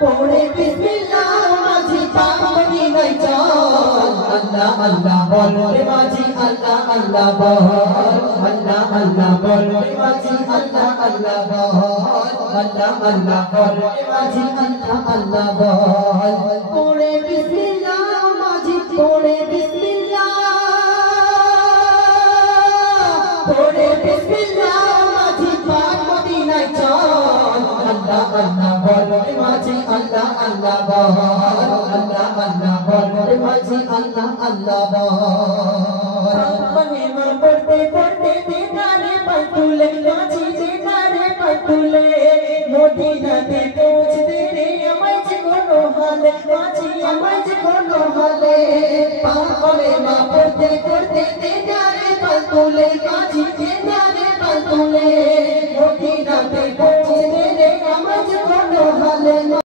পড়ে বিসমিল্লাহ মাঝি পাক মদিনায় চল আল্লাহ আল্লাহ বল রে মাঝি আল্লাহ আল্লাহ বল আল্লাহ আল্লাহ বল রে মাঝি আল্লাহ আল্লাহ বল আল্লাহ আল্লাহ বল রে মাঝি আল্লাহ আল্লাহ বল পড়ে বিসমিল্লাহ মাঝি পড়ে বিসমিল্লাহ পড়ে বিসমিল্লাহ মাঝি পাক মদিনায় চল আল্লাহ আল্লাহ বল রে মাঝি আল্লাহ আল্লাহ বল আল্লাহ আল্লাহ বল রে মাঝি আল্লাহ আল্লাহ বল মহিমা পড়তে পড়তে দিনারে পাতুলে মাঝি দিনারে পাতুলে মদিনাতে পৌঁছতে রে আমায় যে কোনো হালে মাঝি আমায় যে কোনো হালে পাগলে মা পড়তে পড়তে দিনারে পাতুলে মাঝি দিনারে পাতুলে মদিনাতে